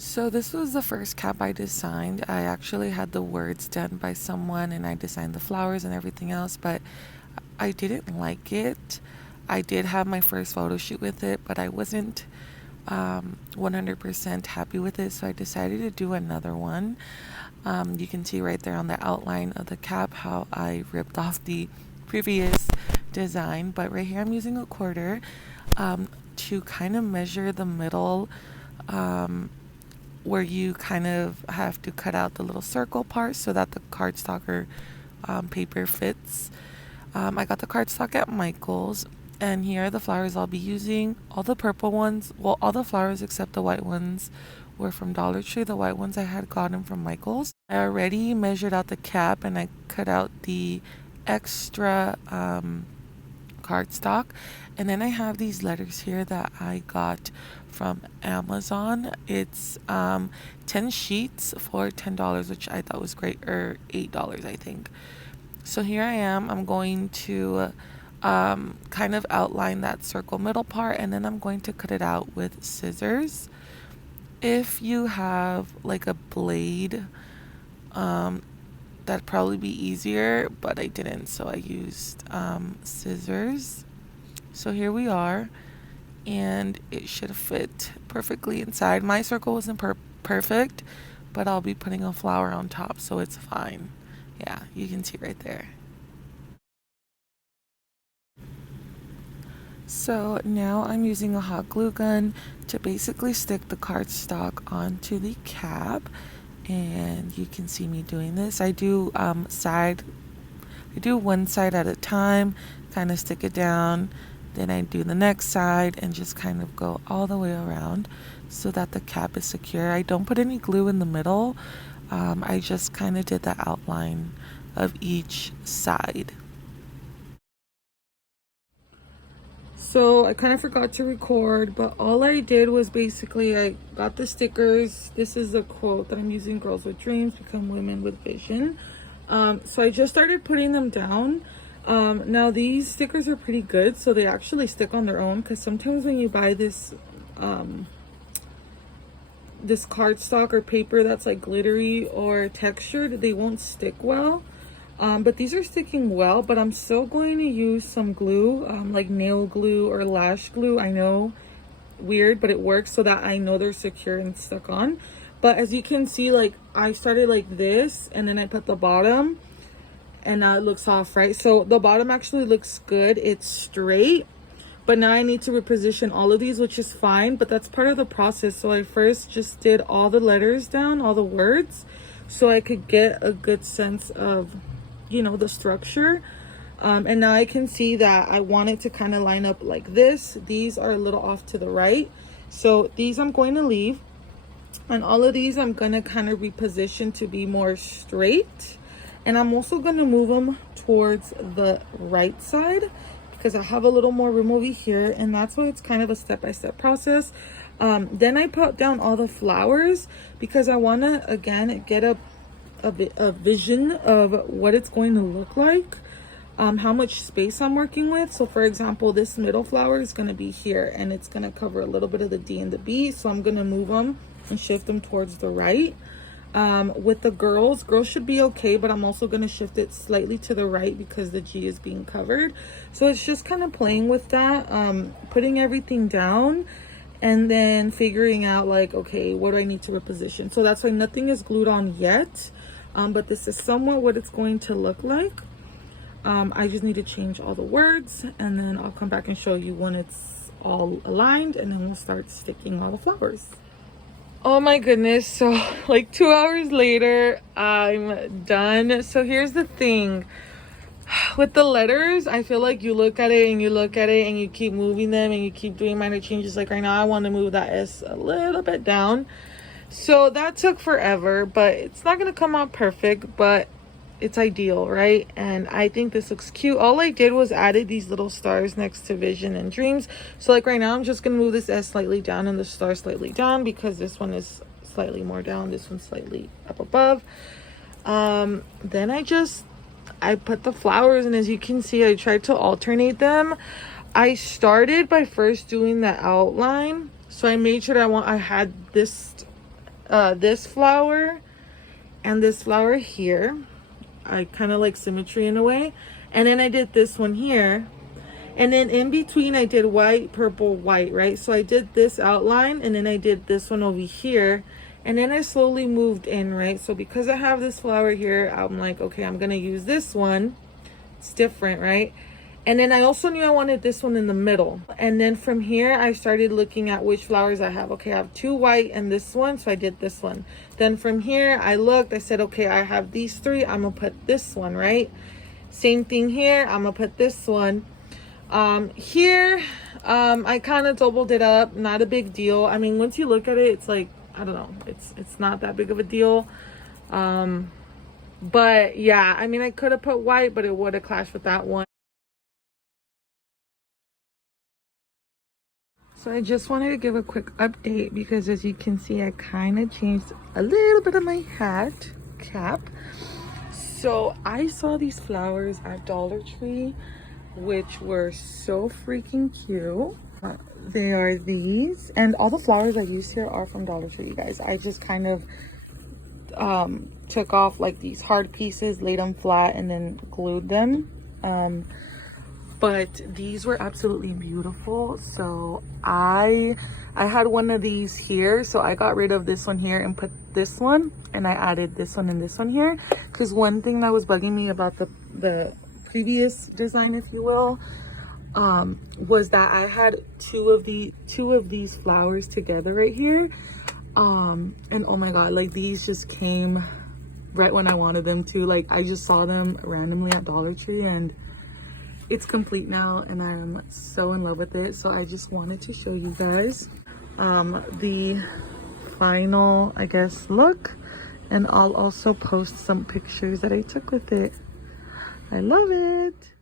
So this was the first cap I designed. I actually had the words done by someone and I designed the flowers and everything else, but I didn't like it. I did have my first photo shoot with it, but I wasn't 100% happy with it, so I decided to do another one. You can see right there on the outline of the cap how I ripped off the previous design, but right here I'm using a quarter to kind of measure the middle, where you kind of have to cut out the little circle part so that the cardstock or paper fits. I got the cardstock at Michael's, and here are the flowers I'll be using. All the purple ones, well, all the flowers except the white ones were from Dollar Tree. The white ones I had gotten from Michael's. I already measured out the cap and I cut out the extra cardstock. And then I have these letters here that I got from Amazon. It's 10 sheets for $10, which I thought was great, or $8, I think. So here I am. I'm going to kind of outline that circle middle part, and then I'm going to cut it out with scissors. If you have like a blade, that'd probably be easier, but I didn't, so I used scissors. So here we are, and it should fit perfectly inside. My circle wasn't perfect, but I'll be putting a flower on top, so it's fine. Yeah, you can see right there. So now I'm using a hot glue gun to basically stick the cardstock onto the cap, and you can see me doing this. I do one side at a time, kind of stick it down, then I do the next side and just kind of go all the way around so that the cap is secure. I don't put any glue in the middle. I just kind of did the outline of each side. So I kind of forgot to record, but all I did was basically I got the stickers. This is a quote that I'm using: girls with dreams become women with vision. So I just started putting them down. Now these stickers are pretty good, so they actually stick on their own, because sometimes when you buy this this cardstock or paper that's like glittery or textured, they won't stick well. But these are sticking well, but I'm still going to use some glue, like nail glue or lash glue. I know, weird, but it works, so that I know they're secure and stuck on. But as you can see, like I started like this, and then I put the bottom, and now it looks off, right? So the bottom actually looks good. It's straight, but now I need to reposition all of these, which is fine, but that's part of the process. So I first just did all the letters down, all the words, so I could get a good sense of, you know, the structure. And now I can see that I want it to kind of line up like this. These are a little off to the right, so these I'm going to leave, and all of these I'm going to kind of reposition to be more straight. And I'm also going to move them towards the right side because I have a little more room over here, and that's why it's kind of a step-by-step process. Then I put down all the flowers because I want to again get a vision of what it's going to look like, how much space I'm working with. So for example, this middle flower is going to be here, and it's going to cover a little bit of the D and the B, so I'm going to move them and shift them towards the right. With the girls should be okay, but I'm also going to shift it slightly to the right because the G is being covered. So it's just kind of playing with that, putting everything down, and then figuring out like, okay, what do I need to reposition? So that's why nothing is glued on yet. But this is somewhat what it's going to look like. I just need to change all the words, and then I'll come back and show you when it's all aligned, and then we'll start sticking all the flowers. Oh my goodness, so like 2 hours later, I'm done. So here's the thing. With the letters, I feel like you look at it and you look at it and you keep moving them and you keep doing minor changes. Like right now, I want to move that S a little bit down. So that took forever, but it's not going to come out perfect, but it's ideal, right? And I think this looks cute. All I did was added these little stars next to vision and dreams. So like right now, I'm just going to move this S slightly down and the star slightly down because this one is slightly more down. This one's slightly up above. Then I put the flowers, and as you can see, I tried to alternate them. I started by first doing the outline. So I made sure that I had this this flower and this flower here. I kind of like symmetry in a way. And then I did this one here. And then in between I did white, purple, white, right? So I did this outline and then I did this one over here. And then I slowly moved in, right? So because I have this flower here, I'm like, okay, I'm gonna use this one. It's different, right? And then I also knew I wanted this one in the middle. And then from here, I started looking at which flowers I have. Okay, I have 2 white and this one, so I did this one. Then from here, I looked, I said, okay, I have these 3, I'm gonna put this one, right? Same thing here, I'm gonna put this one. Here, I kind of doubled it up, not a big deal. I mean, once you look at it, it's like, I don't know, it's not that big of a deal. But yeah, I mean, I could have put white, but it would have clashed with that one. So I just wanted to give a quick update because as you can see, I kind of changed a little bit of my hat cap. So I saw these flowers at Dollar Tree, which were so freaking cute. They are these, and all the flowers I use here are from Dollar Tree, you guys. I just kind of took off like these hard pieces, laid them flat, and then glued them. But these were absolutely beautiful. So I had one of these here, so I got rid of this one here and put this one, and I added this one and this one here, because one thing that was bugging me about the previous design, if you will, was that I had two of these flowers together right here, and oh my god, like these just came right when I wanted them to. Like I just saw them randomly at Dollar Tree, and it's complete now, and I'm so in love with it. So I just wanted to show you guys the final, I guess, look, and I'll also post some pictures that I took with it. I love it.